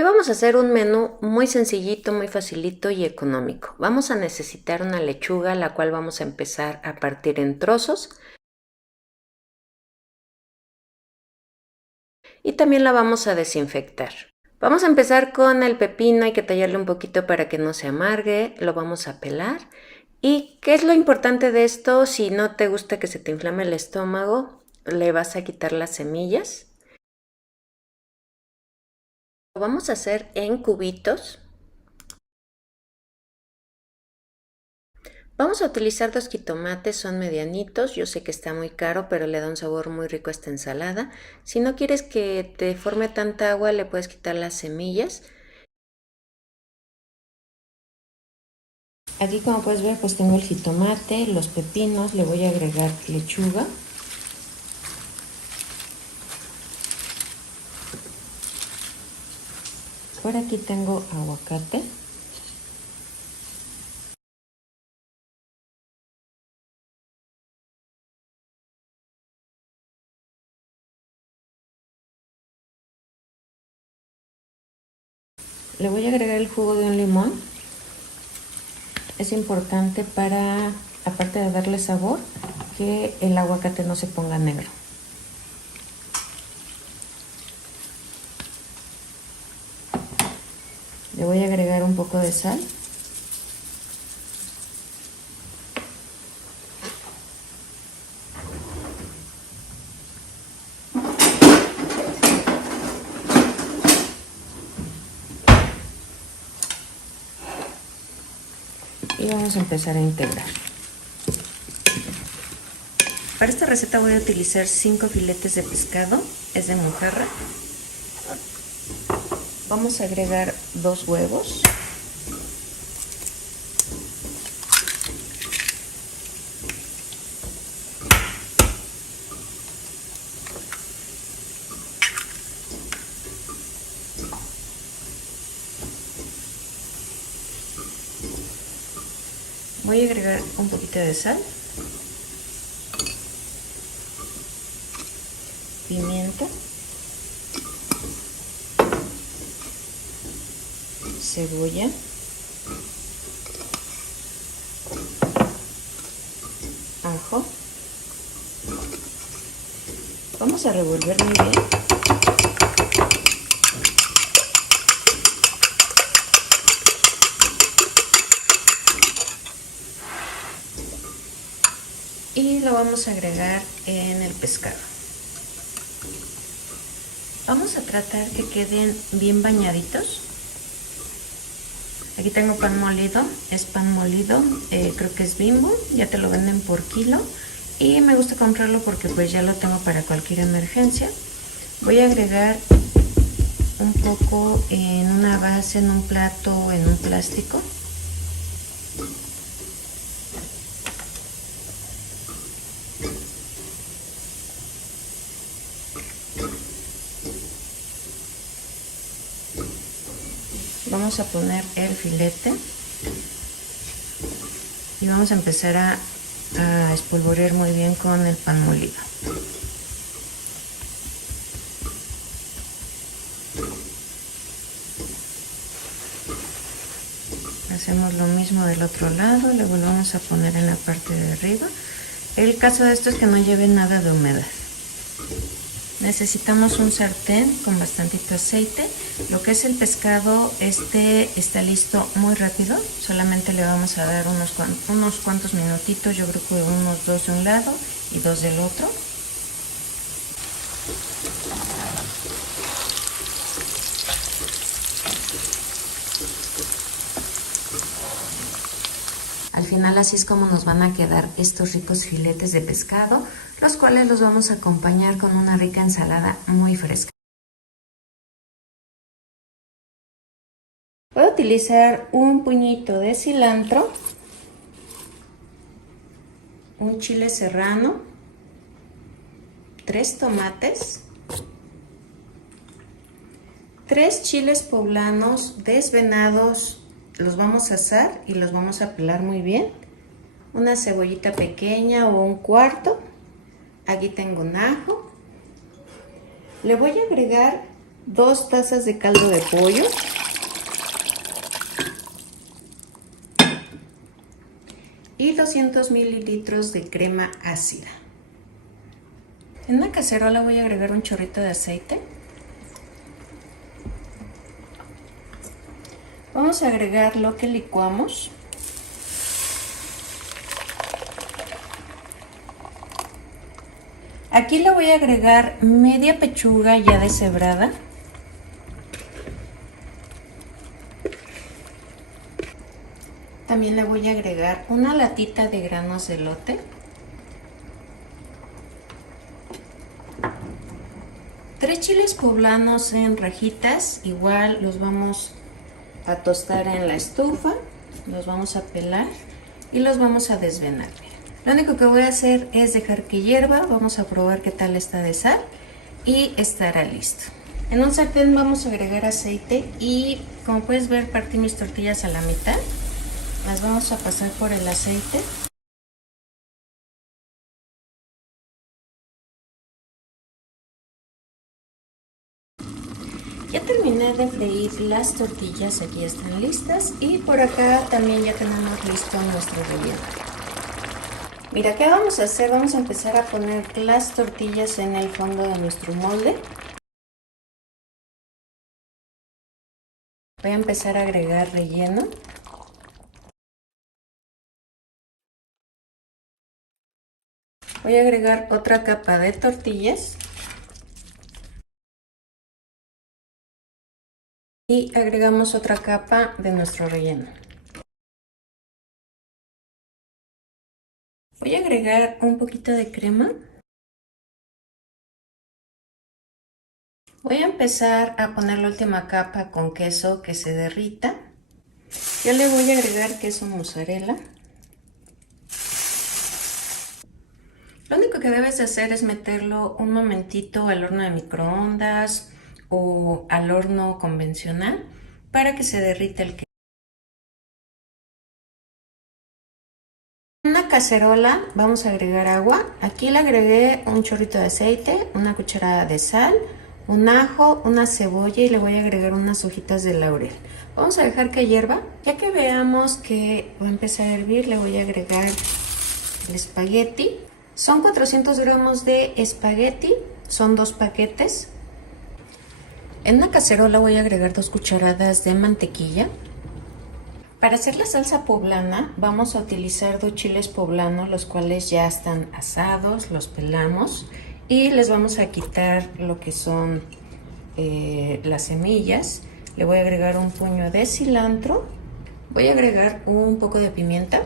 Hoy vamos a hacer un menú muy sencillito, muy facilito y económico. Vamos a necesitar una lechuga, la cual vamos a empezar a partir en trozos y también la vamos a desinfectar. Vamos a empezar con el pepino, hay que tallarle un poquito para que no se amargue, lo vamos a pelar. ¿Y qué es lo importante de esto? Si no te gusta que se te inflame el estómago, le vas a quitar las semillas. Lo vamos a hacer en cubitos. Vamos a utilizar 2 jitomates, son medianitos, yo sé que está muy caro, pero le da un sabor muy rico a esta ensalada. Si no quieres que te forme tanta agua, le puedes quitar las semillas. Aquí, como puedes ver, pues tengo el jitomate, los pepinos, le voy a agregar lechuga. Por aquí tengo aguacate. Le voy a agregar el jugo de un limón. Es importante para, aparte de darle sabor, que el aguacate no se ponga negro. Le voy a agregar un poco de sal. Y vamos a empezar a integrar. Para esta receta voy a utilizar 5 filetes de pescado, es de mojarra. Vamos a agregar 2 huevos. Voy a agregar un poquito de sal, pimienta, cebolla, ajo. Vamos a revolver muy bien. Y lo vamos a agregar en el pescado. Vamos a tratar que queden bien bañaditos. Aquí tengo pan molido, es pan molido, creo que es Bimbo, ya te lo venden por kilo y me gusta comprarlo porque pues ya lo tengo para cualquier emergencia. Voy a agregar un poco en una base, en un plato, en un plástico. Vamos a poner el filete y vamos a empezar a espolvorear muy bien con el pan molido. Hacemos lo mismo del otro lado, le volvemos a poner en la parte de arriba. El caso de esto es que no lleve nada de humedad. Necesitamos un sartén con bastantito aceite. Lo que es el pescado, está listo muy rápido. Solamente le vamos a dar unos cuantos minutitos, yo creo que unos 2 de un lado y 2 del otro. Al final así es como nos van a quedar estos ricos filetes de pescado, los cuales los vamos a acompañar con una rica ensalada muy fresca. Voy a utilizar un puñito de cilantro, un chile serrano, 3 tomates, 3 chiles poblanos desvenados, los vamos a asar y los vamos a pelar muy bien, una cebollita pequeña o un cuarto, aquí tengo un ajo, le voy a agregar 2 tazas de caldo de pollo. Y 200 mililitros de crema ácida. En una cacerola voy a agregar un chorrito de aceite. Vamos a agregar lo que licuamos. Aquí le voy a agregar media pechuga ya deshebrada. También le voy a agregar una latita de granos de elote. 3 chiles poblanos en rajitas, igual los vamos a tostar en la estufa, los vamos a pelar y los vamos a desvenar. Lo único que voy a hacer es dejar que hierva, vamos a probar qué tal está de sal y estará listo. En un sartén vamos a agregar aceite y como puedes ver partí mis tortillas a la mitad. Las vamos a pasar por el aceite. Ya terminé de freír las tortillas, aquí están listas y por acá también ya tenemos listo nuestro relleno. Mira, ¿qué vamos a hacer? Vamos a empezar a poner las tortillas en el fondo de nuestro molde. Voy a empezar a agregar relleno. Voy a agregar otra capa de tortillas. Y agregamos otra capa de nuestro relleno. Voy a agregar un poquito de crema. Voy a empezar a poner la última capa con queso que se derrita. Yo le voy a agregar queso mozzarella. Lo único que debes de hacer es meterlo un momentito al horno de microondas o al horno convencional para que se derrita el queso. En una cacerola vamos a agregar agua. Aquí le agregué un chorrito de aceite, una cucharada de sal, un ajo, una cebolla y le voy a agregar unas hojitas de laurel. Vamos a dejar que hierva. Ya que veamos que va a empezar a hervir, le voy a agregar el espagueti. Son 400 gramos de espagueti, son 2 paquetes. En una cacerola voy a agregar 2 cucharadas de mantequilla. Para hacer la salsa poblana vamos a utilizar 2 chiles poblanos, los cuales ya están asados, los pelamos y les vamos a quitar lo que son las semillas. Le voy a agregar un puño de cilantro, voy a agregar un poco de pimienta,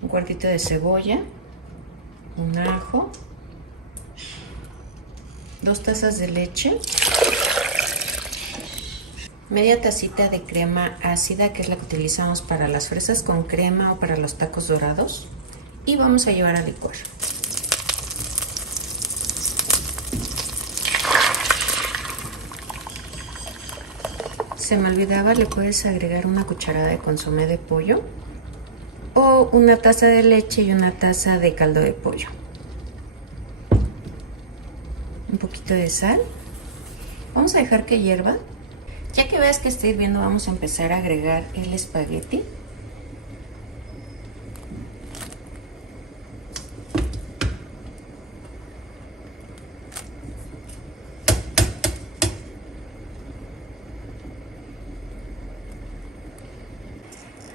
un cuartito de cebolla, un ajo, 2 tazas de leche, media tacita de crema ácida, que es la que utilizamos para las fresas con crema o para los tacos dorados, y vamos a llevar a licuar. Se me olvidaba, le puedes agregar una cucharada de consomé de pollo o una taza de leche y una taza de caldo de pollo. Un poquito de sal. Vamos a dejar que hierva. Ya que veas que está hirviendo, vamos a empezar a agregar el espagueti.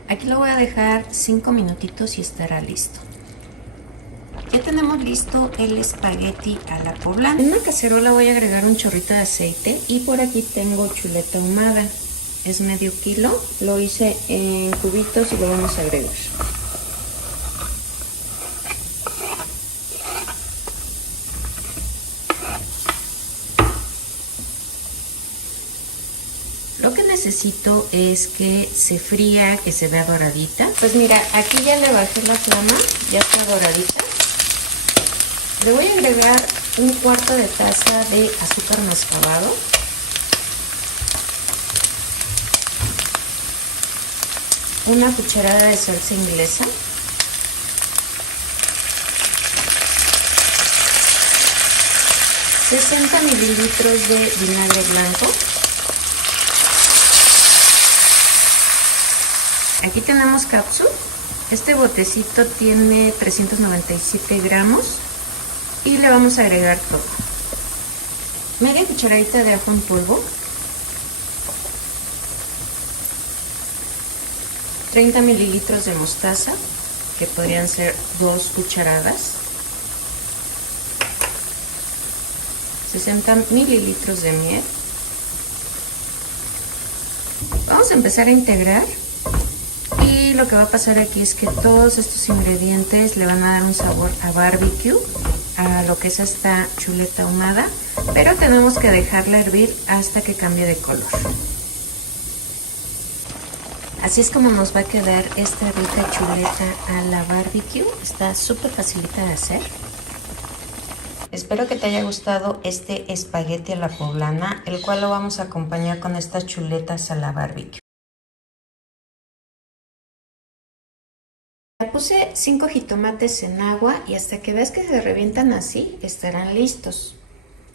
Aquí lo voy a dejar 5 minutitos y estará listo. Ya tenemos listo el espagueti a la poblana. En una cacerola voy a agregar un chorrito de aceite y por aquí tengo chuleta ahumada. Es medio kilo, lo hice en cubitos y lo vamos a agregar. Lo que necesito es que se fría, que se vea doradita. Pues mira, aquí ya le bajé la flama, ya está doradita. Le voy a agregar un cuarto de taza de azúcar mascabado. Una cucharada de salsa inglesa. 60 mililitros de vinagre blanco. Aquí tenemos cápsula. Este botecito tiene 397 gramos y le vamos a agregar todo. Media cucharadita de ajo en polvo. 30 mililitros de mostaza, que podrían ser 2 cucharadas. 60 mililitros de miel. Vamos a empezar a integrar. Y lo que va a pasar aquí es que todos estos ingredientes le van a dar un sabor a barbecue, a lo que es esta chuleta ahumada, pero tenemos que dejarla hervir hasta que cambie de color. Así es como nos va a quedar esta rica chuleta a la barbecue. Está súper facilita de hacer. Espero que te haya gustado este espagueti a la poblana, el cual lo vamos a acompañar con estas chuletas a la barbecue. Le puse 5 jitomates en agua y hasta que veas que se revientan así, estarán listos.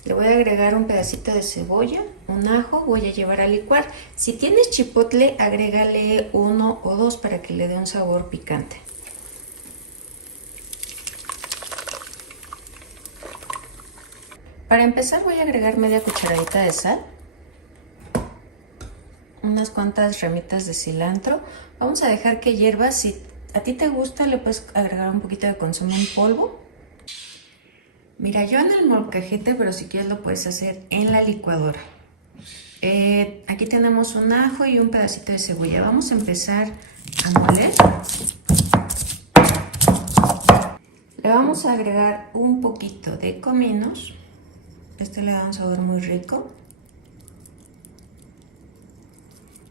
Le voy a agregar un pedacito de cebolla, un ajo, voy a llevar a licuar. Si tienes chipotle, agrégale 1 o 2 para que le dé un sabor picante. Para empezar voy a agregar media cucharadita de sal, unas cuantas ramitas de cilantro. Vamos a dejar que hierva. Si a ti te gusta, le puedes agregar un poquito de consomé en polvo. Mira, yo en el molcajete, pero si quieres lo puedes hacer en la licuadora. Aquí tenemos un ajo y un pedacito de cebolla. Vamos a empezar a moler. Le vamos a agregar un poquito de cominos. Este le da un sabor muy rico.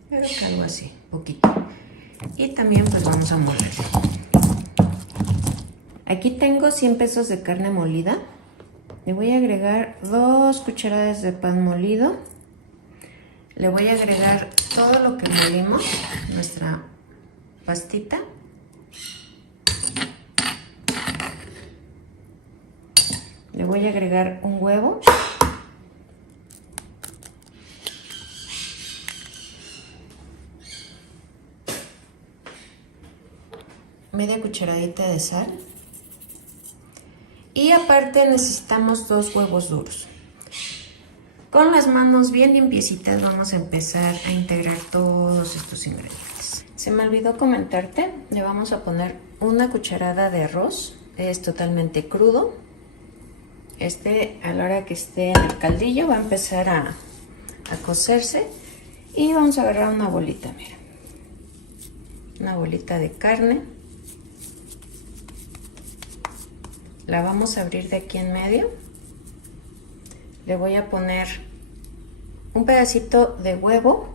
Pero que algo así, poquito. Y también pues vamos a moler. Aquí tengo 100 pesos de carne molida. Le voy a agregar 2 cucharadas de pan molido. Le voy a agregar todo lo que molimos, nuestra pastita. Le voy a agregar un huevo. Media cucharadita de sal. Y aparte necesitamos 2 huevos duros. Con las manos bien limpiecitas vamos a empezar a integrar todos estos ingredientes. Se me olvidó comentarte, le vamos a poner una cucharada de arroz. Es totalmente crudo. A la hora que esté en el caldillo va a empezar a cocerse. Y vamos a agarrar una bolita, mira. Una bolita de carne. La vamos a abrir de aquí en medio. Le voy a poner un pedacito de huevo.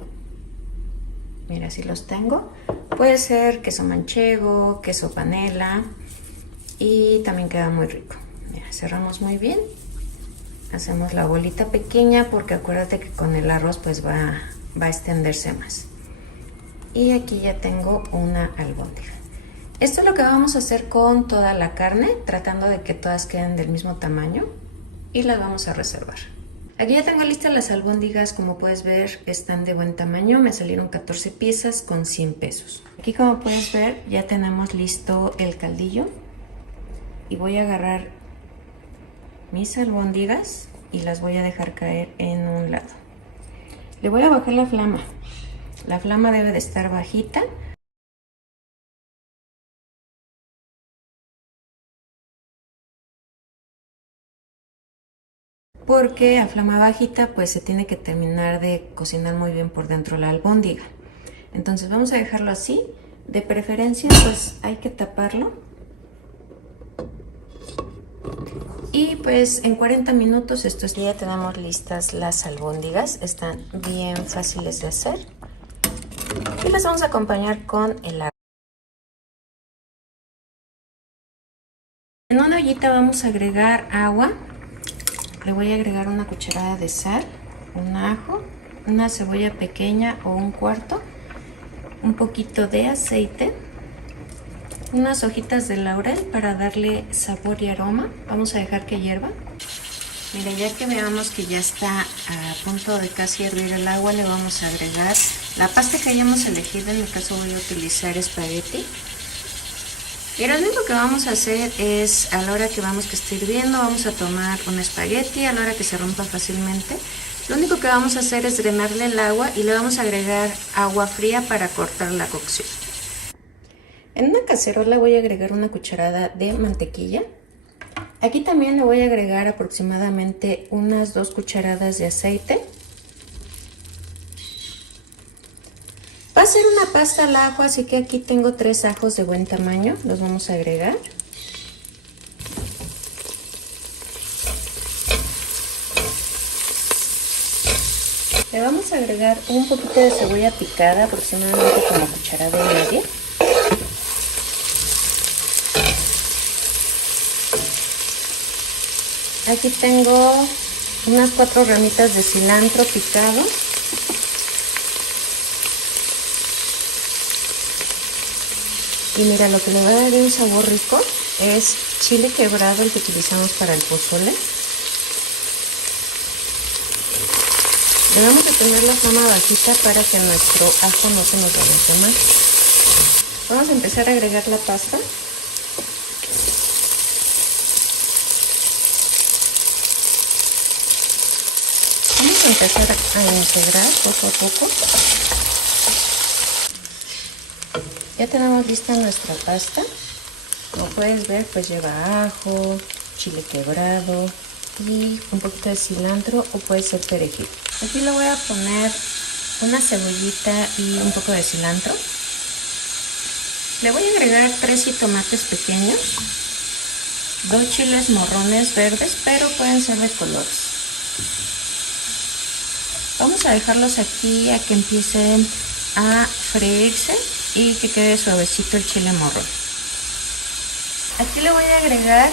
Mira, así los tengo. Puede ser queso manchego, queso panela. Y también queda muy rico. Mira, cerramos muy bien. Hacemos la bolita pequeña porque acuérdate que con el arroz pues va a extenderse más. Y aquí ya tengo una albóndiga. Esto es lo que vamos a hacer con toda la carne, tratando de que todas queden del mismo tamaño y las vamos a reservar. Aquí ya tengo listas las albóndigas, como puedes ver están de buen tamaño, me salieron 14 piezas con 100 pesos. Aquí como puedes ver ya tenemos listo el caldillo y voy a agarrar mis albóndigas y las voy a dejar caer en un lado. Le voy a bajar la flama debe de estar bajita. Porque a flama bajita pues se tiene que terminar de cocinar muy bien por dentro la albóndiga. Entonces vamos a dejarlo así. De preferencia pues hay que taparlo. Y pues en 40 minutos ya tenemos listas las albóndigas. Están bien fáciles de hacer. Y las vamos a acompañar con el arroz. En una ollita vamos a agregar agua. Le voy a agregar una cucharada de sal, un ajo, una cebolla pequeña o un cuarto, un poquito de aceite, unas hojitas de laurel para darle sabor y aroma. Vamos a dejar que hierva. Mira, ya que veamos que ya está a punto de casi hervir el agua, le vamos a agregar la pasta que hayamos elegido. En mi caso voy a utilizar espagueti. Y ahora lo único que vamos a hacer es, a la hora que vamos que esté hirviendo, vamos a tomar un espagueti, a la hora que se rompa fácilmente. Lo único que vamos a hacer es drenarle el agua y le vamos a agregar agua fría para cortar la cocción. En una cacerola voy a agregar una cucharada de mantequilla. Aquí también le voy a agregar aproximadamente unas 2 cucharadas de aceite. Va a ser una pasta al ajo, así que aquí tengo 3 ajos de buen tamaño, los vamos a agregar. Le vamos a agregar un poquito de cebolla picada, aproximadamente como cucharada y media. Aquí tengo unas 4 ramitas de cilantro picado. Y mira, lo que le va a dar un sabor rico es chile quebrado, el que utilizamos para el pozole. Debemos de tener la flama bajita para que nuestro ajo no se nos vaya a quemar. Vamos a empezar a agregar la pasta. Vamos a empezar a integrar poco a poco. Ya tenemos lista nuestra pasta. Como puedes ver, pues lleva ajo, chile quebrado y un poquito de cilantro, o puede ser perejil. Aquí le voy a poner una cebollita y un poco de cilantro. Le voy a agregar 3 jitomates pequeños, 2 chiles morrones verdes, pero pueden ser de colores. Vamos a dejarlos aquí a que empiecen a freírse y que quede suavecito el chile morrón. Aquí le voy a agregar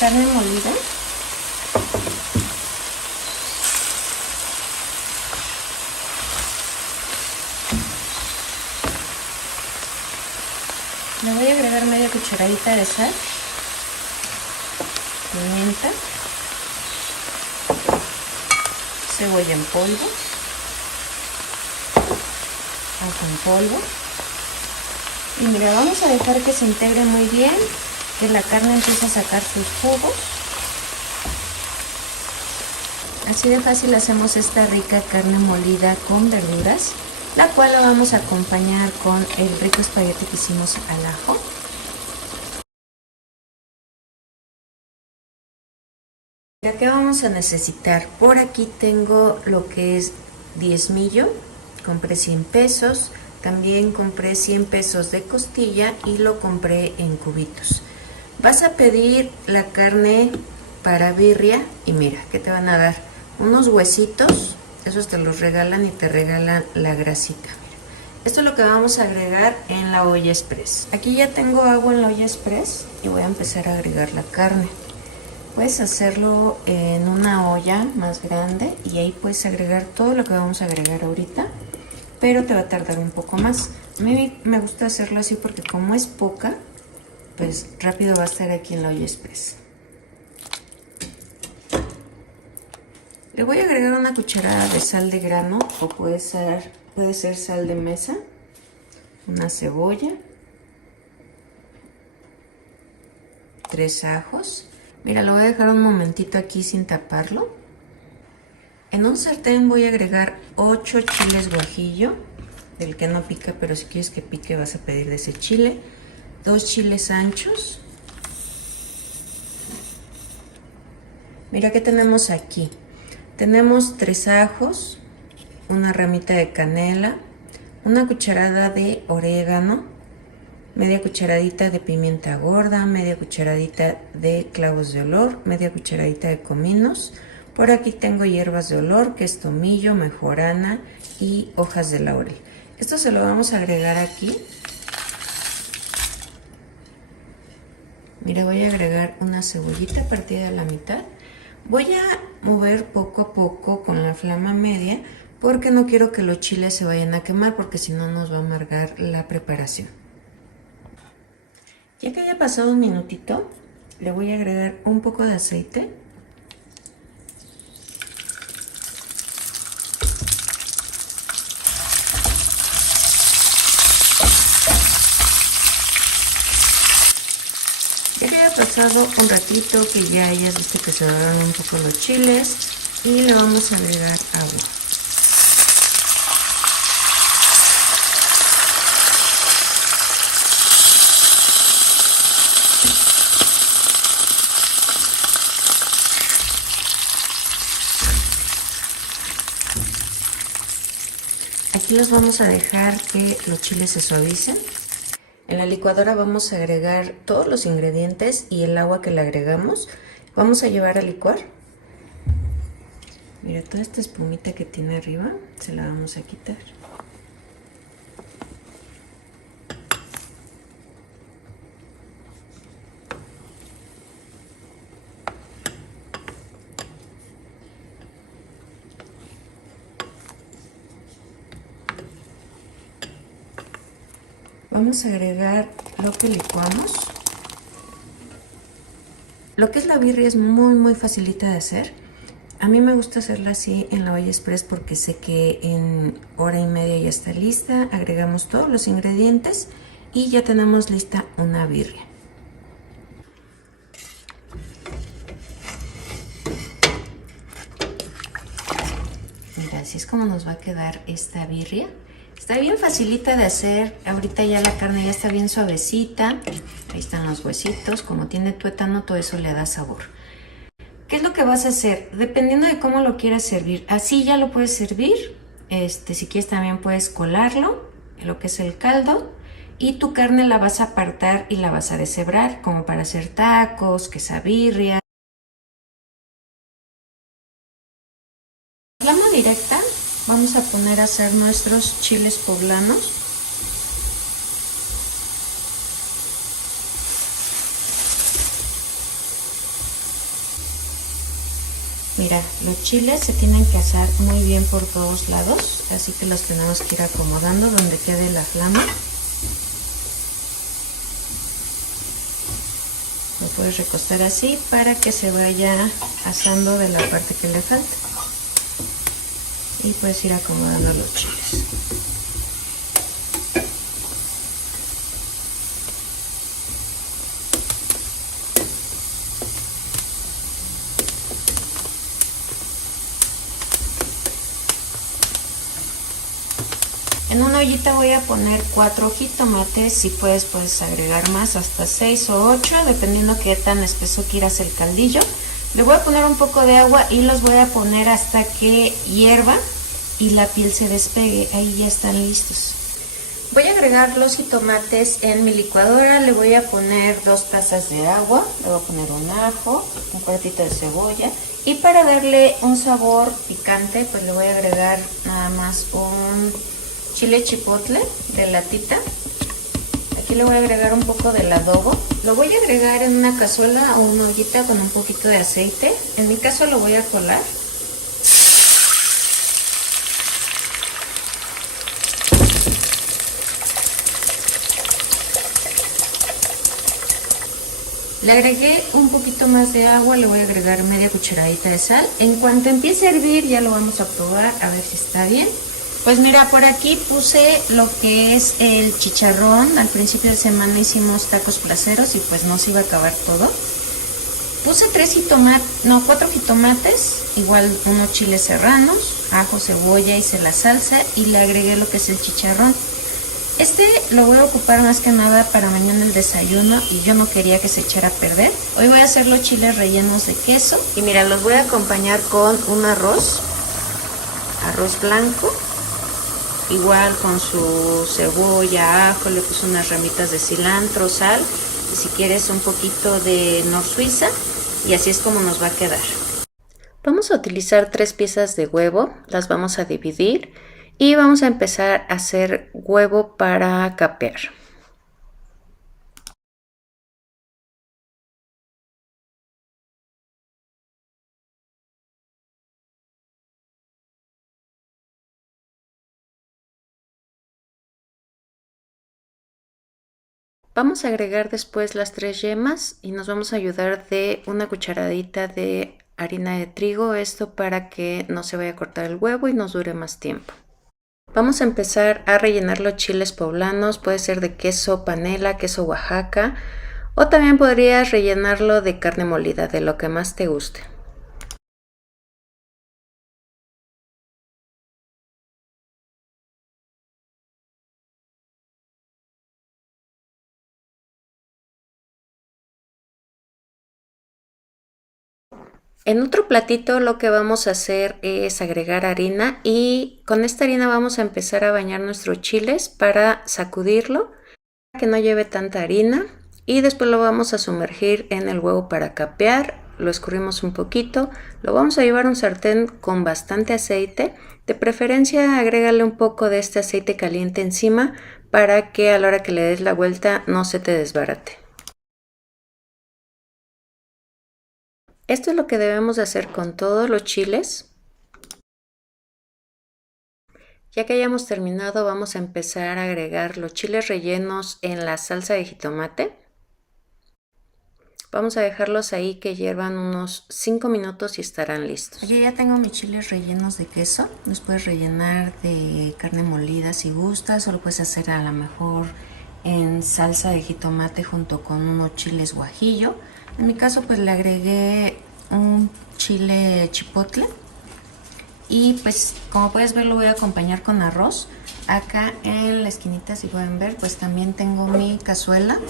carne molida. Le voy a agregar media cucharadita de sal, pimienta, cebolla en polvo, ajo en polvo. Y mira, vamos a dejar que se integre muy bien, que la carne empiece a sacar sus jugos. Así de fácil hacemos esta rica carne molida con verduras, la cual la vamos a acompañar con el rico espagueti que hicimos al ajo. ¿Qué vamos a necesitar? Por aquí tengo lo que es diezmillo, compré 100 pesos. También compré 100 pesos de costilla y lo compré en cubitos. Vas a pedir la carne para birria y mira, ¿qué te van a dar? Unos huesitos, esos te los regalan y te regalan la grasita. Mira. Esto es lo que vamos a agregar en la olla express. Aquí ya tengo agua en la olla express y voy a empezar a agregar la carne. Puedes hacerlo en una olla más grande y ahí puedes agregar todo lo que vamos a agregar ahorita, pero te va a tardar un poco más. A mí me gusta hacerlo así porque como es poca, pues rápido va a estar aquí en la olla express. Le voy a agregar una cucharada de sal de grano, o puede ser sal de mesa, una cebolla, 3 ajos. Mira, lo voy a dejar un momentito aquí sin taparlo. En un sartén voy a agregar 8 chiles guajillo, del que no pica, pero si quieres que pique vas a pedir de ese chile. 2 chiles anchos. Mira qué tenemos aquí. Tenemos 3 ajos, una ramita de canela, una cucharada de orégano, media cucharadita de pimienta gorda, media cucharadita de clavos de olor, media cucharadita de cominos. Por aquí tengo hierbas de olor, que es tomillo, mejorana y hojas de laurel. Esto se lo vamos a agregar aquí. Mira, voy a agregar una cebollita partida a la mitad. Voy a mover poco a poco con la flama media porque no quiero que los chiles se vayan a quemar, porque si no nos va a amargar la preparación. Ya que haya pasado un minutito, le voy a agregar un poco de aceite. pasado un ratito, que ya hayas visto que se doraron un poco los chiles, y le vamos a agregar agua. Aquí los vamos a dejar que los chiles se suavicen. En la licuadora vamos a agregar todos los ingredientes y el agua que le agregamos. Vamos a llevar a licuar. Mira, toda esta espumita que tiene arriba se la vamos a quitar. Vamos a agregar lo que licuamos. Lo que es la birria es muy facilita de hacer. A mí me gusta hacerla así en la olla express porque sé que en hora y media ya está lista. Agregamos todos los ingredientes y ya tenemos lista una birria. Mira, así es como nos va a quedar esta birria. Está bien facilita de hacer. Ahorita ya la carne ya está bien suavecita. Ahí están los huesitos. Como tiene tuétano, todo eso le da sabor. ¿Qué es lo que vas a hacer? Dependiendo de cómo lo quieras servir. Así ya lo puedes servir. Si quieres también puedes colarlo, lo que es el caldo. Y tu carne la vas a apartar y la vas a deshebrar, como para hacer tacos, quesabirria. Flama directa. Vamos a poner a hacer nuestros chiles poblanos. Mira, los chiles se tienen que asar muy bien por todos lados, así que los tenemos que ir acomodando donde quede la flama. Lo puedes recostar así para que se vaya asando de la parte que le falta. Y puedes ir acomodando los chiles. En una ollita voy a poner 4 jitomates. Si puedes agregar más, hasta 6 o 8, dependiendo qué tan espeso quieras el caldillo. Le voy a poner un poco de agua y los voy a poner hasta que hierva y la piel se despegue. Ahí ya están listos. Voy a agregar los jitomates en mi licuadora. Le voy a poner 2 tazas de agua. Le voy a poner un ajo, un cuartito de cebolla. Y para darle un sabor picante, pues le voy a agregar nada más un chile chipotle de latita. Aquí le voy a agregar un poco del adobo. Lo voy a agregar en una cazuela o una ollita con un poquito de aceite. En mi caso lo voy a colar. Le agregué un poquito más de agua, le voy a agregar media cucharadita de sal. En cuanto empiece a hervir ya lo vamos a probar a ver si está bien. Pues mira, por aquí puse lo que es el chicharrón. Al principio de semana hicimos tacos placeros y pues no se iba a acabar todo. Puse 4 jitomates, igual unos chiles serranos, ajo, cebolla, hice la salsa y le agregué lo que es el chicharrón. Este lo voy a ocupar más que nada para mañana el desayuno y yo no quería que se echara a perder. Hoy voy a hacer los chiles rellenos de queso y mira, los voy a acompañar con un arroz blanco. Igual con su cebolla, ajo, le puse unas ramitas de cilantro, sal y si quieres un poquito de Nor Suiza y así es como nos va a quedar. Vamos a utilizar 3 piezas de huevo, las vamos a dividir y vamos a empezar a hacer huevo para capear. Vamos a agregar después las 3 yemas y nos vamos a ayudar de una cucharadita de harina de trigo, esto para que no se vaya a cortar el huevo y nos dure más tiempo. Vamos a empezar a rellenar los chiles poblanos, puede ser de queso panela, queso Oaxaca O también podrías rellenarlo de carne molida, de lo que más te guste. En otro platito lo que vamos a hacer es agregar harina y con esta harina vamos a empezar a bañar nuestros chiles para sacudirlo, que no lleve tanta harina, y después lo vamos a sumergir en el huevo para capear, lo escurrimos un poquito, lo vamos a llevar a un sartén con bastante aceite, de preferencia agrégale un poco de este aceite caliente encima para que a la hora que le des la vuelta no se te desbarate. Esto es lo que debemos de hacer con todos los chiles. Ya que hayamos terminado, vamos a empezar a agregar los chiles rellenos en la salsa de jitomate. Vamos a dejarlos ahí que hiervan unos 5 minutos y estarán listos. Aquí ya tengo mis chiles rellenos de queso. Los puedes rellenar de carne molida si gustas, o lo puedes hacer a lo mejor en salsa de jitomate junto con unos chiles guajillo. En mi caso pues le agregué un chile chipotle. Y pues como puedes ver lo voy a acompañar con arroz. Acá en la esquinita, si pueden ver, pues también tengo mi cazuela,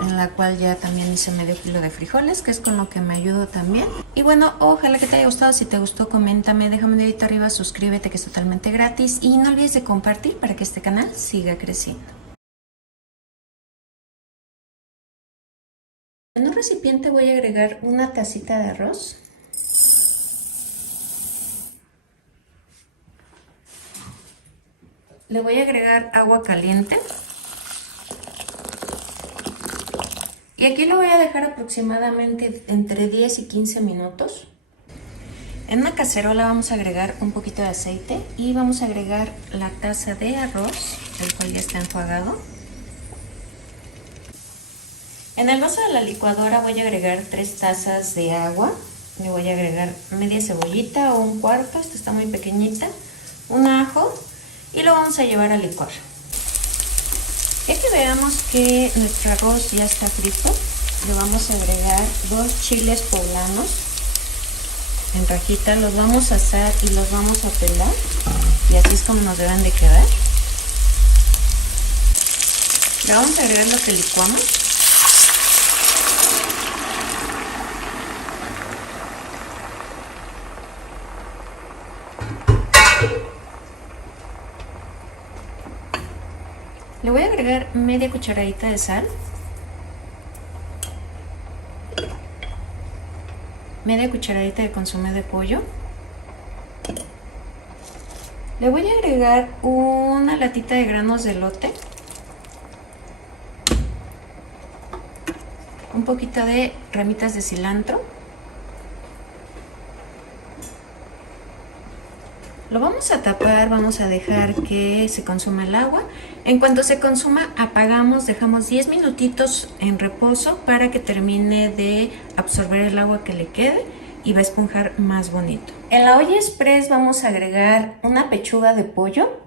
en la cual ya también hice medio kilo de frijoles, que es con lo que me ayudo también. Y bueno, ojalá que te haya gustado. Si te gustó, coméntame, déjame un dedito arriba, suscríbete, que es totalmente gratis, y no olvides de compartir para que este canal siga creciendo. En un recipiente voy a agregar una tacita de arroz. Le voy a agregar agua caliente. Y aquí lo voy a dejar aproximadamente entre 10 y 15 minutos. En una cacerola vamos a agregar un poquito de aceite y vamos a agregar la taza de arroz, el cual ya está enjuagado. En el vaso de la licuadora voy a agregar 3 tazas de agua. Le voy a agregar media cebollita o un cuarto, esta está muy pequeñita, un ajo, y lo vamos a llevar a licuar. Ya que veamos que nuestro arroz ya está frito, le vamos a agregar 2 chiles poblanos en rajita. Los vamos a asar y los vamos a pelar, y así es como nos deben de quedar. Le vamos a agregar lo que licuamos. Le voy a agregar media cucharadita de sal, media cucharadita de consomé de pollo. Le voy a agregar una latita de granos de elote, un poquito de ramitas de cilantro. Lo vamos a tapar, vamos a dejar que se consuma el agua. En cuanto se consuma, apagamos, dejamos 10 minutitos en reposo para que termine de absorber el agua que le quede y va a esponjar más bonito. En la olla express vamos a agregar una pechuga de pollo.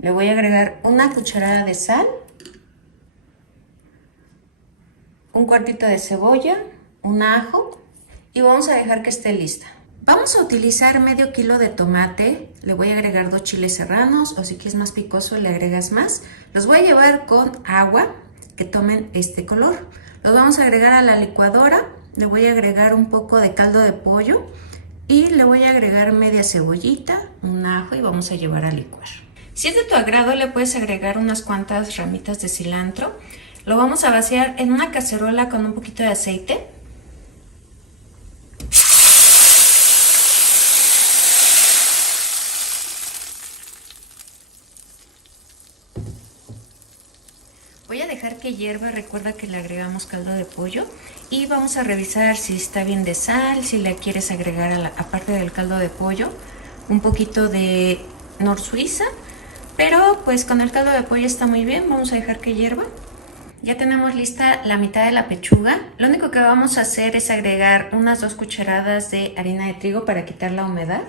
Le voy a agregar una cucharada de sal, un cuartito de cebolla, un ajo, y vamos a dejar que esté lista. Vamos a utilizar medio kilo de tomate. Le voy a agregar 2 chiles serranos, o si quieres más picoso le agregas más. Los voy a llevar con agua que tomen este color. Los vamos a agregar a la licuadora. Le voy a agregar un poco de caldo de pollo y le voy a agregar media cebollita, un ajo, y vamos a llevar a licuar. Si es de tu agrado, le puedes agregar unas cuantas ramitas de cilantro. Lo vamos a vaciar en una cacerola con un poquito de aceite. Voy a dejar que hierva, recuerda que le agregamos caldo de pollo, y vamos a revisar si está bien de sal, si le quieres agregar aparte del caldo de pollo un poquito de Nor Suiza, pero pues con el caldo de pollo está muy bien. Vamos a dejar que hierva. Ya tenemos lista la mitad de la pechuga. Lo único que vamos a hacer es agregar unas 2 cucharadas de harina de trigo para quitar la humedad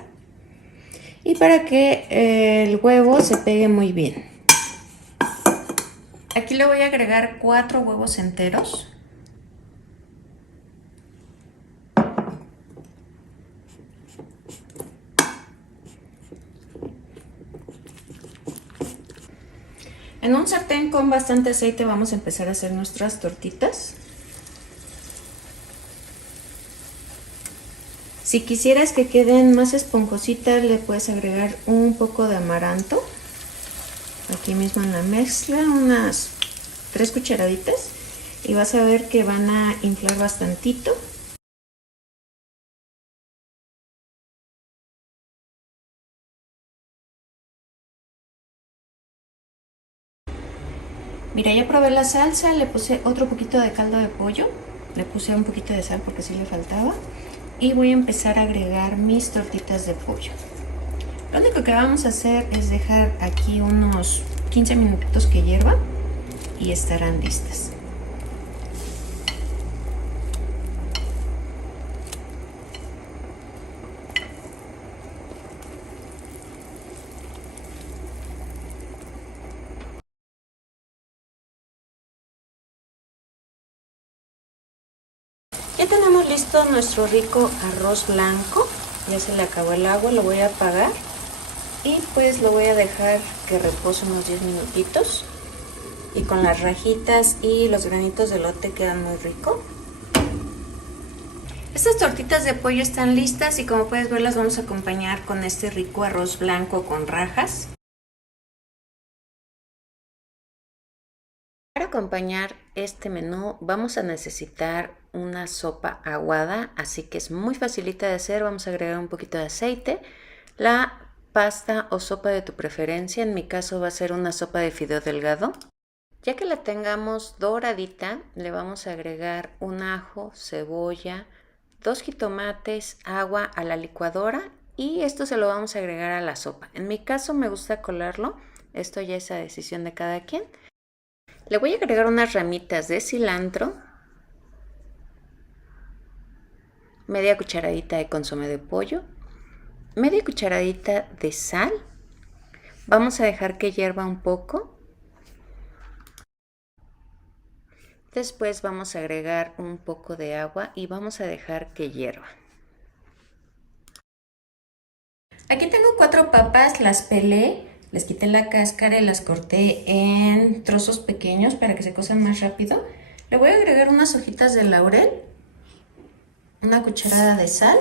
y para que el huevo se pegue muy bien. Aquí le voy a agregar 4 huevos enteros. En un sartén con bastante aceite vamos a empezar a hacer nuestras tortitas. Si quisieras que queden más esponjositas, le puedes agregar un poco de amaranto. Aquí mismo en la mezcla, unas 3 cucharaditas. Y vas a ver que van a inflar bastantito. Mira, ya probé la salsa, le puse otro poquito de caldo de pollo, le puse un poquito de sal porque sí le faltaba y voy a empezar a agregar mis tortitas de pollo. Lo único que vamos a hacer es dejar aquí unos 15 minutitos que hierva y estarán listas. Ya tenemos listo nuestro rico arroz blanco, ya se le acabó el agua, lo voy a apagar y pues lo voy a dejar que repose unos 10 minutitos y con las rajitas y los granitos de elote quedan muy rico. Estas tortitas de pollo están listas y como puedes ver las vamos a acompañar con este rico arroz blanco con rajas. Para acompañar este menú vamos a necesitar una sopa aguada, así que es muy facilita de hacer. Vamos a agregar un poquito de aceite, la pasta o sopa de tu preferencia, en mi caso va a ser una sopa de fideo delgado. Ya que la tengamos doradita, le vamos a agregar un ajo, cebolla, 2 jitomates, agua a la licuadora y esto se lo vamos a agregar a la sopa. En mi caso me gusta colarlo, esto ya es a decisión de cada quien. Le voy a agregar unas ramitas de cilantro, media cucharadita de consomé de pollo, media cucharadita de sal. Vamos a dejar que hierva un poco. Después vamos a agregar un poco de agua y vamos a dejar que hierva. Aquí tengo 4 papas, las pelé, les quité la cáscara y las corté en trozos pequeños para que se cosan más rápido. Le voy a agregar unas hojitas de laurel, una cucharada de sal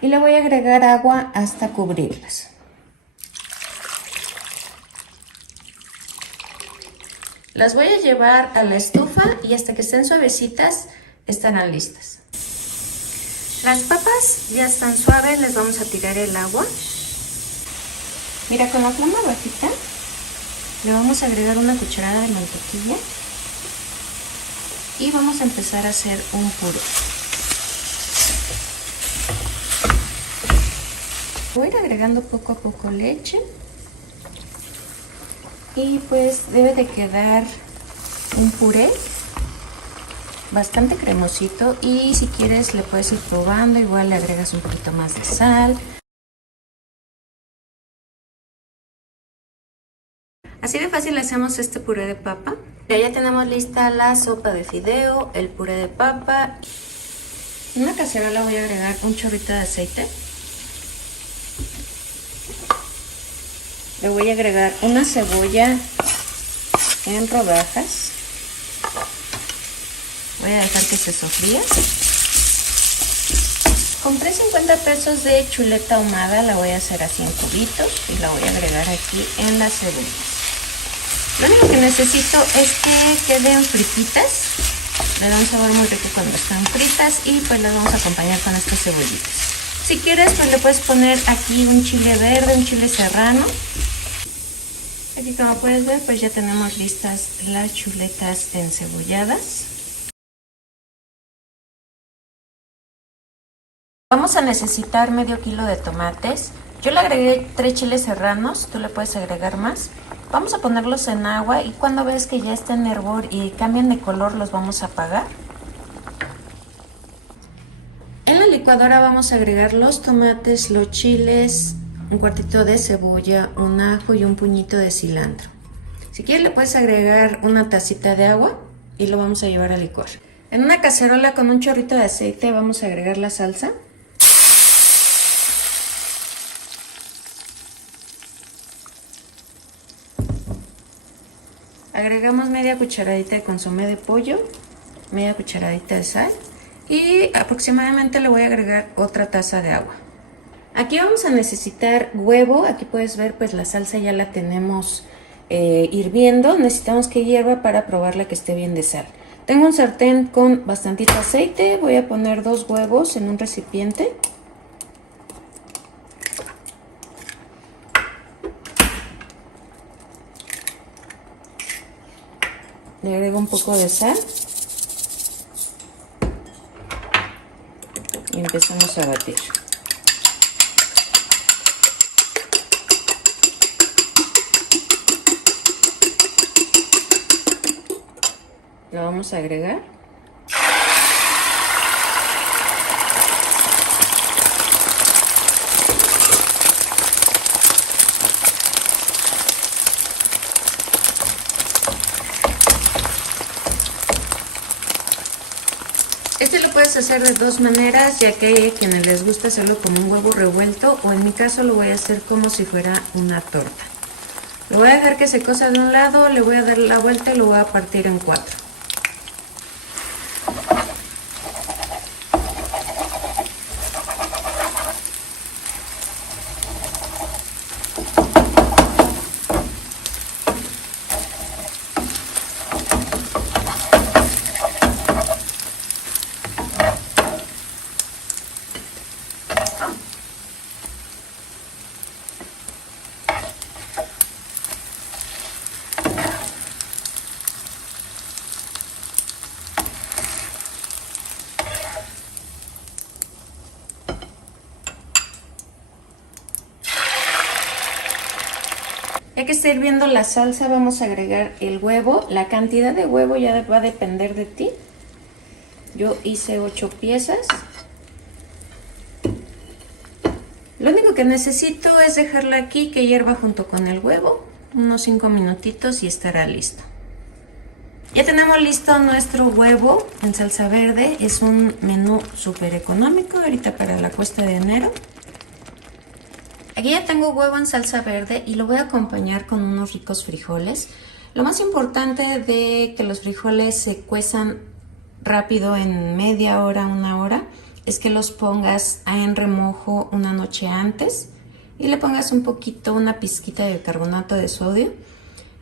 y le voy a agregar agua hasta cubrirlas. Las voy a llevar a la estufa y hasta que estén suavecitas estarán listas. Las papas ya están suaves, les vamos a tirar el agua. Mira, con la flama bajita le vamos a agregar una cucharada de mantequilla y vamos a empezar a hacer un puré. Voy a ir agregando poco a poco leche y pues debe de quedar un puré bastante cremosito y si quieres le puedes ir probando, igual le agregas un poquito más de sal. Así de fácil hacemos este puré de papa. Ya tenemos lista la sopa de fideo, el puré de papa. En una cacerola voy a agregar un chorrito de aceite. Le voy a agregar una cebolla en rodajas. Voy a dejar que se sofría. Compré 50 pesos de chuleta ahumada, la voy a hacer así en cubitos y la voy a agregar aquí en las cebollas. Lo único que necesito es que queden frititas. Le da un sabor muy rico cuando están fritas y pues las vamos a acompañar con estas cebollitas. Si quieres pues le puedes poner aquí un chile verde, un chile serrano. Aquí como puedes ver pues ya tenemos listas las chuletas encebolladas. Vamos a necesitar medio kilo de tomates. Yo le agregué 3 chiles serranos, tú le puedes agregar más. Vamos a ponerlos en agua y cuando ves que ya están en hervor y cambian de color los vamos a apagar. En la licuadora vamos a agregar los tomates, los chiles, un cuartito de cebolla, un ajo y un puñito de cilantro. Si quieres le puedes agregar una tacita de agua y lo vamos a llevar a licuar. En una cacerola con un chorrito de aceite vamos a agregar la salsa. Agregamos media cucharadita de consomé de pollo, media cucharadita de sal y aproximadamente le voy a agregar otra taza de agua. Aquí vamos a necesitar huevo. Aquí puedes ver pues la salsa ya la tenemos hirviendo. Necesitamos que hierva para probarla que esté bien de sal. Tengo un sartén con bastantito aceite. Voy a poner 2 huevos en un recipiente. Le agrego un poco de sal y empezamos a batir. Lo vamos a agregar. Este lo puedes hacer de 2 maneras, ya que hay quienes les gusta hacerlo como un huevo revuelto, o en mi caso lo voy a hacer como si fuera una torta. Lo voy a dejar que se cosa de un lado, le voy a dar la vuelta y lo voy a partir en 4. Ya que está hirviendo la salsa, vamos a agregar el huevo. La cantidad de huevo ya va a depender de ti. Yo hice 8 piezas. Lo único que necesito es dejarla aquí que hierva junto con el huevo. Unos 5 minutitos y estará listo. Ya tenemos listo nuestro huevo en salsa verde. Es un menú súper económico ahorita para la cuesta de enero. Aquí ya tengo huevo en salsa verde y lo voy a acompañar con unos ricos frijoles. Lo más importante de que los frijoles se cuezan rápido en media hora, 1 hora, es que los pongas en remojo una noche antes y le pongas un poquito, una pizquita de bicarbonato de sodio,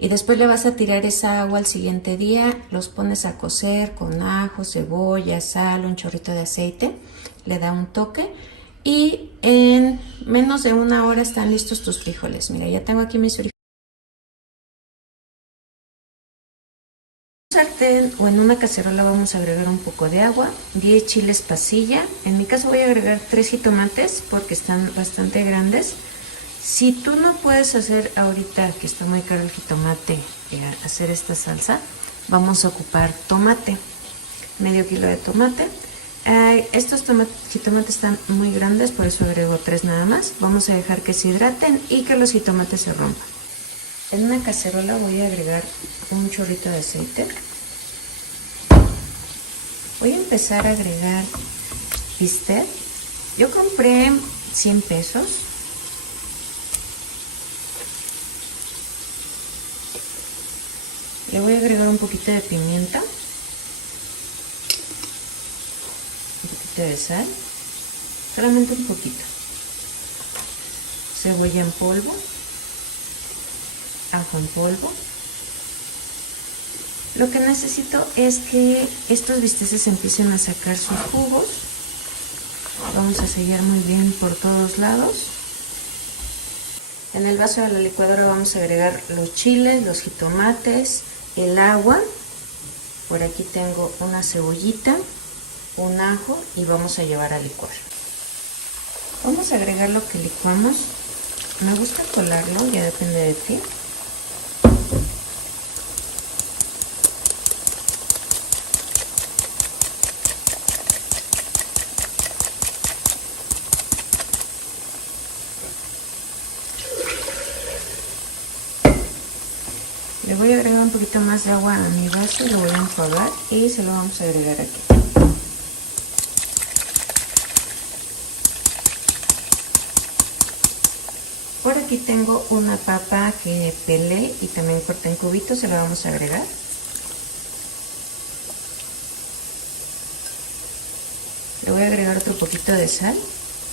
y después le vas a tirar esa agua al siguiente día. Los pones a cocer con ajo, cebolla, sal, un chorrito de aceite, le da un toque. Y en menos de 1 hora están listos tus frijoles. Mira, ya tengo aquí mis frijoles. En un sartén o en una cacerola vamos a agregar un poco de agua, 10 chiles pasilla. En mi caso voy a agregar 3 jitomates porque están bastante grandes. Si tú no puedes hacer ahorita, que está muy caro el jitomate, hacer esta salsa, vamos a ocupar tomate, medio kilo de tomate. Estos jitomates están muy grandes, por eso agrego 3 nada más. Vamos a dejar que se hidraten y que los jitomates se rompan. En una cacerola voy a agregar un chorrito de aceite. Voy a empezar a agregar bistec. Yo compré 100 pesos. Le voy a agregar un poquito de pimienta. De sal, solamente un poquito, cebolla en polvo, ajo en polvo. Lo que necesito es que estos bisteces empiecen a sacar sus jugos. Vamos a sellar muy bien por todos lados. En el vaso de la licuadora vamos a agregar los chiles, los jitomates, el agua. Por aquí tengo una cebollita, un ajo y vamos a llevar a licuar. Vamos a agregar lo que licuamos. Me gusta colarlo, ya depende de ti. Le Le voy a agregar un poquito más de agua a mi vaso, lo voy a enjuagar y se lo vamos a agregar aquí. Por aquí tengo una papa que pelé y también corté en cubitos, se la vamos a agregar. Le voy a agregar otro poquito de sal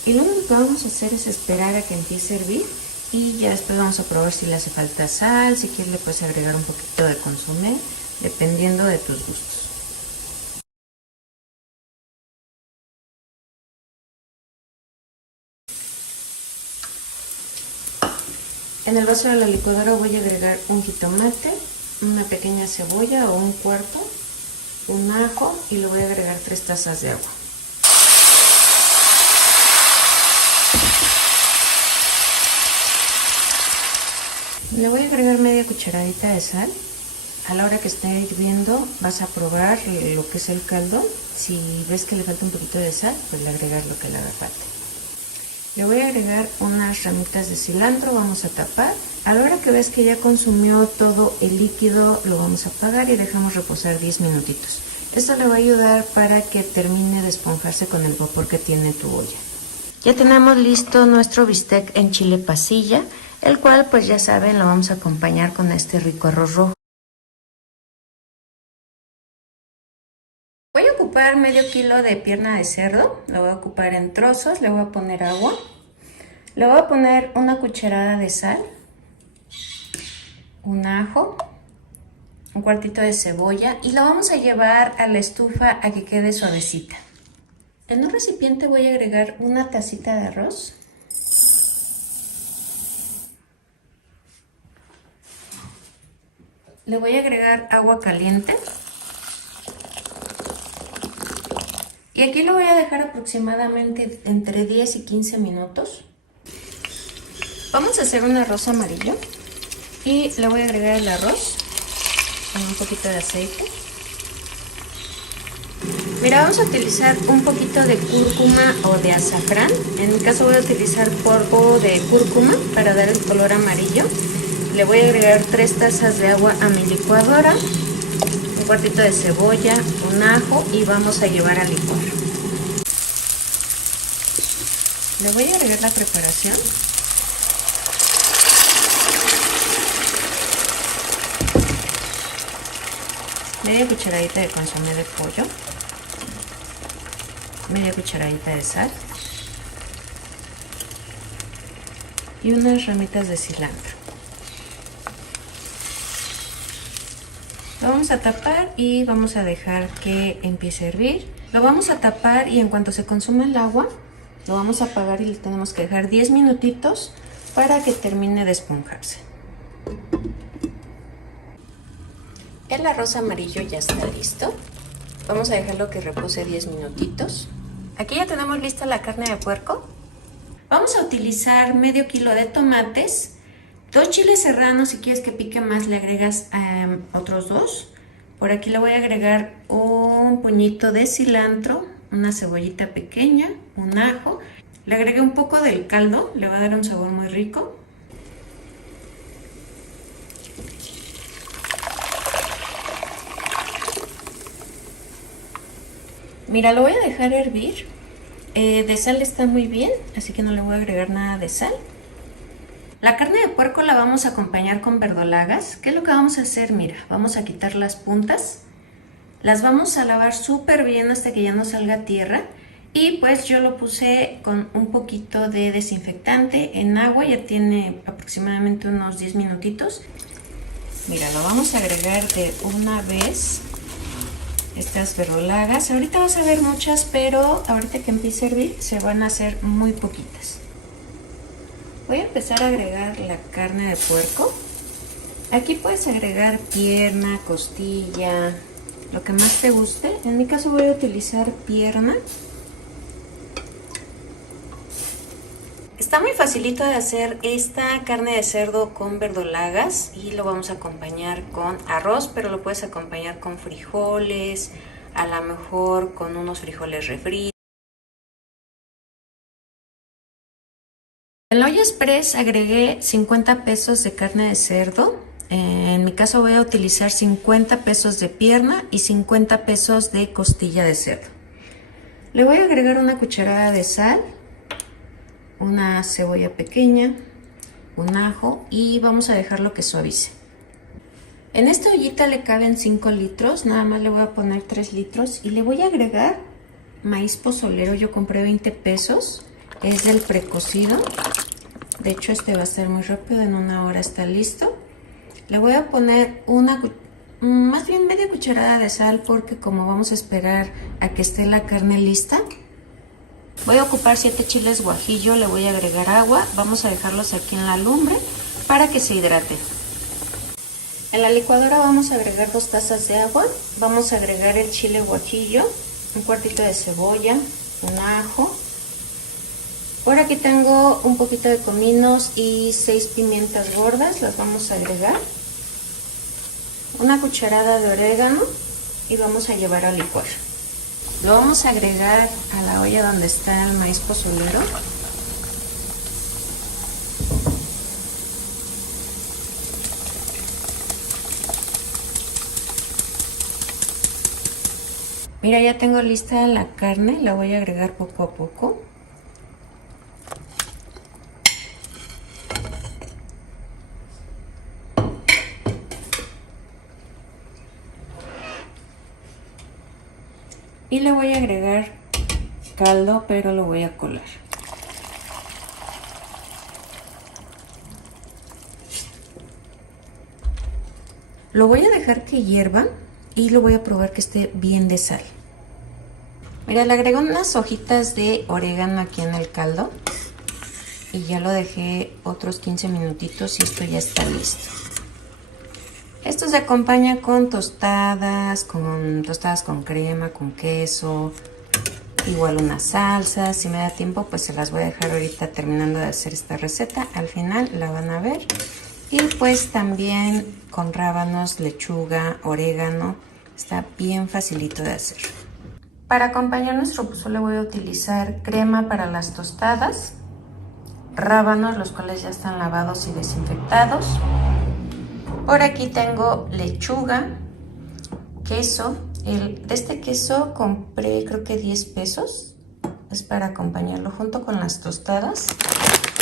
y lo único que vamos a hacer es esperar a que empiece a hervir y ya después vamos a probar si le hace falta sal, si quieres le puedes agregar un poquito de consomé, dependiendo de tus gustos. En el vaso de la licuadora voy a agregar un jitomate, una pequeña cebolla o un cuarto, un ajo y le voy a agregar 3 tazas de agua. Le voy a agregar media cucharadita de sal. A la hora que esté hirviendo vas a probar lo que es el caldo. Si ves que le falta un poquito de sal, pues le agregas lo que le haga falta. Le voy a agregar unas ramitas de cilantro, vamos a tapar. A la hora que ves que ya consumió todo el líquido, lo vamos a apagar y dejamos reposar 10 minutitos. Esto le va a ayudar para que termine de esponjarse con el vapor que tiene tu olla. Ya tenemos listo nuestro bistec en chile pasilla, el cual pues ya saben lo vamos a acompañar con este rico arroz rojo. Voy a ocupar medio kilo de pierna de cerdo, lo voy a ocupar en trozos, le voy a poner agua, le voy a poner una cucharada de sal, un ajo, un cuartito de cebolla y lo vamos a llevar a la estufa a que quede suavecita. En un recipiente voy a agregar una tacita de arroz. Le voy a agregar agua caliente. Y aquí lo voy a dejar aproximadamente entre 10 y 15 minutos. Vamos a hacer un arroz amarillo. Y le voy a agregar el arroz con un poquito de aceite. Mira, vamos a utilizar un poquito de cúrcuma o de azafrán. En mi caso voy a utilizar polvo de cúrcuma para dar el color amarillo. Le voy a agregar 3 tazas de agua a mi licuadora, un cuartito de cebolla, un ajo y vamos a llevar a licuar. Le voy a agregar la preparación. Media cucharadita de consomé de pollo, media cucharadita de sal y unas ramitas de cilantro. Lo vamos a tapar y vamos a dejar que empiece a hervir. Lo vamos a tapar y en cuanto se consuma el agua, lo vamos a apagar y le tenemos que dejar 10 minutitos para que termine de esponjarse. El arroz amarillo ya está listo. Vamos a dejarlo que repose 10 minutitos. Aquí ya tenemos lista la carne de puerco. Vamos a utilizar medio kilo de tomates, 2 chiles serranos, si quieres que pique más le agregas otros 2. Por aquí le voy a agregar un puñito de cilantro, una cebollita pequeña, un ajo. Le agregué un poco del caldo, le va a dar un sabor muy rico. Mira, lo voy a dejar hervir. De sal está muy bien, así que no le voy a agregar nada de sal. La carne de puerco la vamos a acompañar con verdolagas. ¿Qué es lo que vamos a hacer? Mira, vamos a quitar las puntas. Las vamos a lavar súper bien hasta que ya no salga tierra. Y pues yo lo puse con un poquito de desinfectante en agua. Ya tiene aproximadamente unos 10 minutitos. Mira, lo vamos a agregar de una vez. Estas verdolagas. Ahorita vas a ver muchas, pero ahorita que empiece a hervir se van a hacer muy poquitas. Voy a empezar a agregar la carne de puerco. Aquí puedes agregar pierna, costilla, lo que más te guste. En mi caso voy a utilizar pierna. Está muy facilito de hacer esta carne de cerdo con verdolagas y lo vamos a acompañar con arroz, pero lo puedes acompañar con frijoles, a lo mejor con unos frijoles refritos. En la olla express agregué 50 pesos de carne de cerdo. En mi caso voy a utilizar 50 pesos de pierna y 50 pesos de costilla de cerdo. Le voy a agregar una cucharada de sal, una cebolla pequeña, un ajo y vamos a dejarlo que suavice. En esta ollita le caben 5 litros, nada más le voy a poner 3 litros y le voy a agregar maíz pozolero. Yo compré 20 pesos, es del precocido. De hecho este va a ser muy rápido, en una hora está listo. Le voy a poner más bien media cucharada de sal porque como vamos a esperar a que esté la carne lista. Voy a ocupar 7 chiles guajillo, le voy a agregar agua, vamos a dejarlos aquí en la lumbre para que se hidrate. En la licuadora vamos a agregar 2 tazas de agua, vamos a agregar el chile guajillo, un cuartito de cebolla, un ajo. Por aquí tengo un poquito de cominos y 6 pimientas gordas, las vamos a agregar. Una cucharada de orégano y vamos a llevar a licuar. Lo vamos a agregar a la olla donde está el maíz pozolero. Mira, ya tengo lista la carne, la voy a agregar poco a poco. Y le voy a agregar caldo, pero lo voy a colar. Lo voy a dejar que hierva y lo voy a probar que esté bien de sal. Mira, le agrego unas hojitas de orégano aquí en el caldo y ya lo dejé otros 15 minutitos y esto ya está listo. Esto se acompaña con tostadas con crema, con queso, igual unas salsas. Si me da tiempo, pues se las voy a dejar ahorita terminando de hacer esta receta. Al final la van a ver. Y pues también con rábanos, lechuga, orégano. Está bien facilito de hacer. Para acompañar nuestro pozole voy a utilizar crema para las tostadas, rábanos, los cuales ya están lavados y desinfectados. Por aquí tengo lechuga, queso. De este queso compré creo que 10 pesos. Es para acompañarlo junto con las tostadas.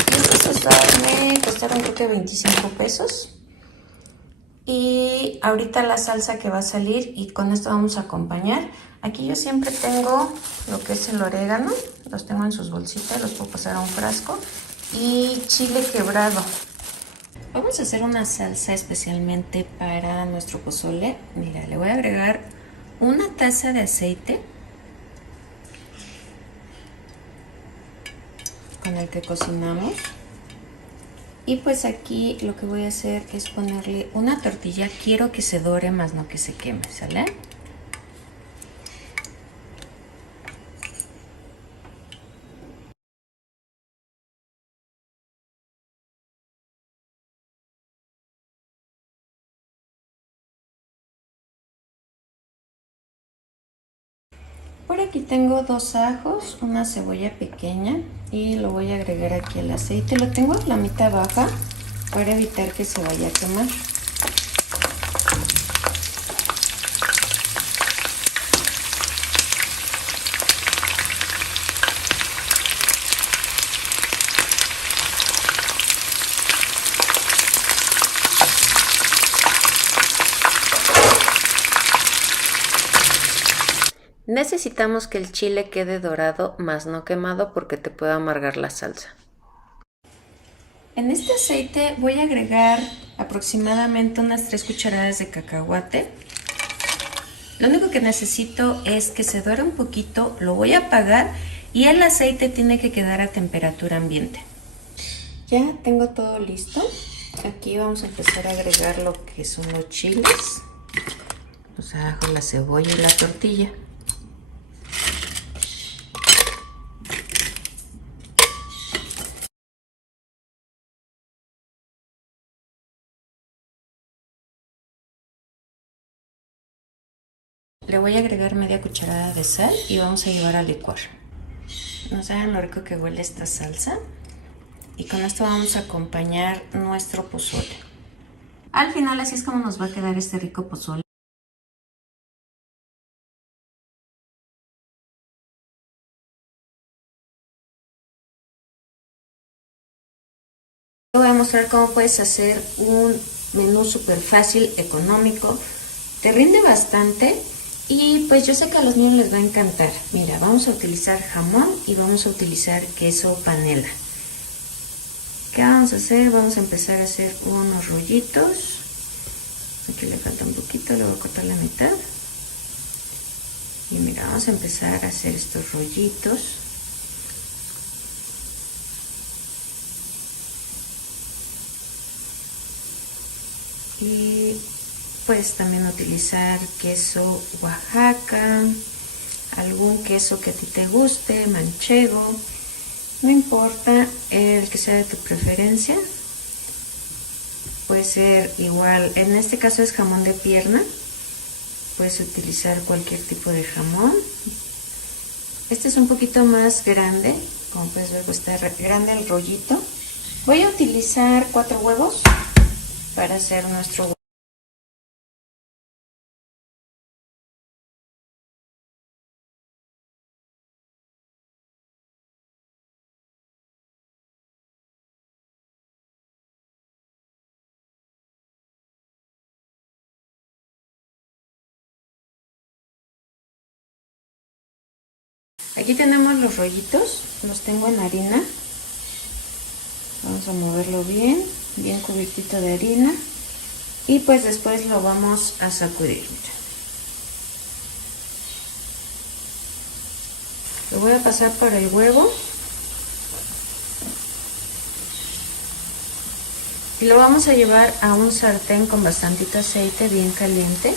Y estas tostadas me costaron creo que 25 pesos. Y ahorita la salsa que va a salir y con esto vamos a acompañar. Aquí yo siempre tengo lo que es el orégano. Los tengo en sus bolsitas, los puedo pasar a un frasco. Y chile quebrado. Vamos a hacer una salsa especialmente para nuestro pozole. Mira, le voy a agregar una taza de aceite con el que cocinamos. Y pues aquí lo que voy a hacer es ponerle una tortilla. Quiero que se dore más no que se queme, ¿sale? Por aquí tengo 2 ajos, una cebolla pequeña y lo voy a agregar aquí al aceite. Lo tengo a flamita baja para evitar que se vaya a quemar. Necesitamos que el chile quede dorado, más no quemado porque te puede amargar la salsa. En este aceite voy a agregar aproximadamente unas 3 cucharadas de cacahuate. Lo único que necesito es que se dore un poquito, lo voy a apagar y el aceite tiene que quedar a temperatura ambiente. Ya tengo todo listo. Aquí vamos a empezar a agregar lo que son los chiles, los ajos, la cebolla y la tortilla. Le voy a agregar media cucharada de sal y vamos a llevar a licuar. No saben lo rico que huele esta salsa. Y con esto vamos a acompañar nuestro pozole. Al final así es como nos va a quedar este rico pozole. Te voy a mostrar cómo puedes hacer un menú súper fácil, económico, te rinde bastante y pues yo sé que a los niños les va a encantar. Mira, vamos a utilizar jamón y vamos a utilizar queso panela. ¿Qué vamos a hacer? Vamos a empezar a hacer unos rollitos. Aquí le falta un poquito, le voy a cortar la mitad. Y mira, vamos a empezar a hacer estos rollitos. Y puedes también utilizar queso Oaxaca, algún queso que a ti te guste, manchego, no importa el que sea de tu preferencia. Puede ser igual, en este caso es jamón de pierna, puedes utilizar cualquier tipo de jamón. Este es un poquito más grande, como puedes ver, pues está grande el rollito. Voy a utilizar 4 huevos para hacer nuestro huevo. Aquí tenemos los rollitos, los tengo en harina. Vamos a moverlo bien, bien cubiertito de harina. Y pues después lo vamos a sacudir. Mira. Lo voy a pasar por el huevo. Y lo vamos a llevar a un sartén con bastantito aceite bien caliente.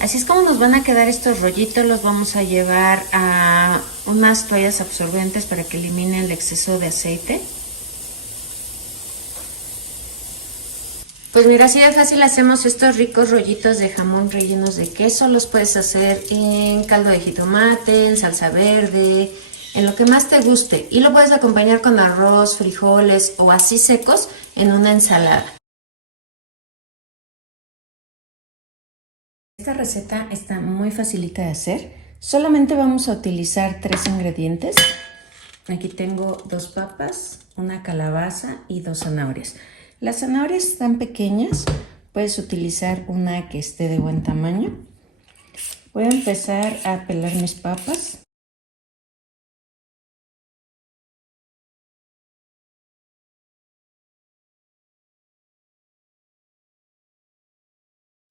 Así es como nos van a quedar estos rollitos. Los vamos a llevar a unas toallas absorbentes para que eliminen el exceso de aceite. Pues mira, así de fácil hacemos estos ricos rollitos de jamón rellenos de queso. Los puedes hacer en caldo de jitomate, en salsa verde, en lo que más te guste. Y lo puedes acompañar con arroz, frijoles o así secos en una ensalada. Esta receta está muy facilita de hacer. Solamente vamos a utilizar 3 ingredientes. Aquí tengo 2 papas, una calabaza y 2 zanahorias. Las zanahorias están pequeñas, puedes utilizar una que esté de buen tamaño. Voy a empezar a pelar mis papas.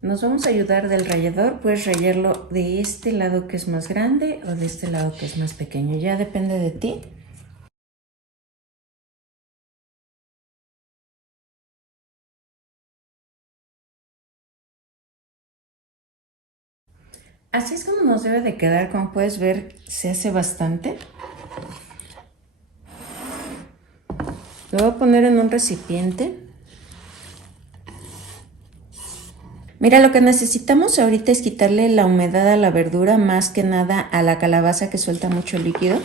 Nos vamos a ayudar del rallador, puedes rallarlo de este lado que es más grande o de este lado que es más pequeño, ya depende de ti. Así es como nos debe de quedar, como puedes ver se hace bastante. Lo voy a poner en un recipiente. Mira, lo que necesitamos ahorita es quitarle la humedad a la verdura, más que nada a la calabaza que suelta mucho líquido.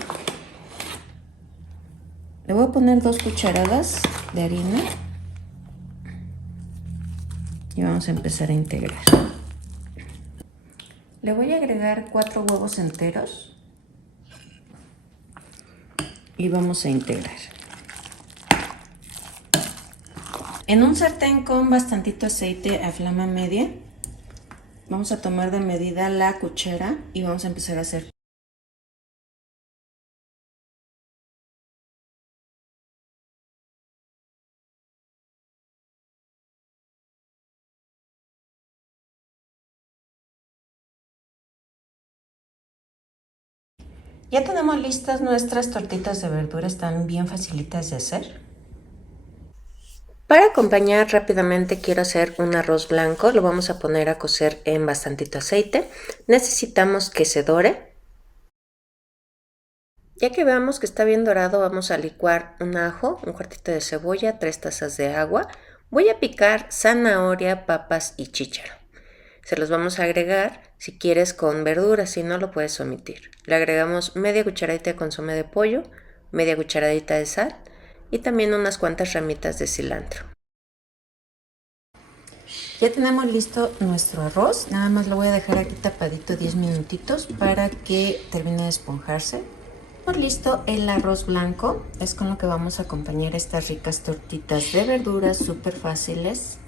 Le voy a poner 2 cucharadas de harina y vamos a empezar a integrar. Le voy a agregar 4 huevos enteros y vamos a integrar. En un sartén con bastantito aceite a flama media, vamos a tomar de medida la cuchara y vamos a empezar a hacer. Ya tenemos listas nuestras tortitas de verdura, están bien facilitas de hacer. Para acompañar rápidamente quiero hacer un arroz blanco, lo vamos a poner a cocer en bastantito aceite. Necesitamos que se dore. Ya que veamos que está bien dorado, vamos a licuar un ajo, un cuartito de cebolla, 3 tazas de agua. Voy a picar zanahoria, papas y chícharo. Se los vamos a agregar si quieres con verduras, si no lo puedes omitir. Le agregamos media cucharadita de consomé de pollo, media cucharadita de sal y también unas cuantas ramitas de cilantro. Ya tenemos listo nuestro arroz, nada más lo voy a dejar aquí tapadito 10 minutitos para que termine de esponjarse. Listo el arroz blanco, es con lo que vamos a acompañar estas ricas tortitas de verduras súper fáciles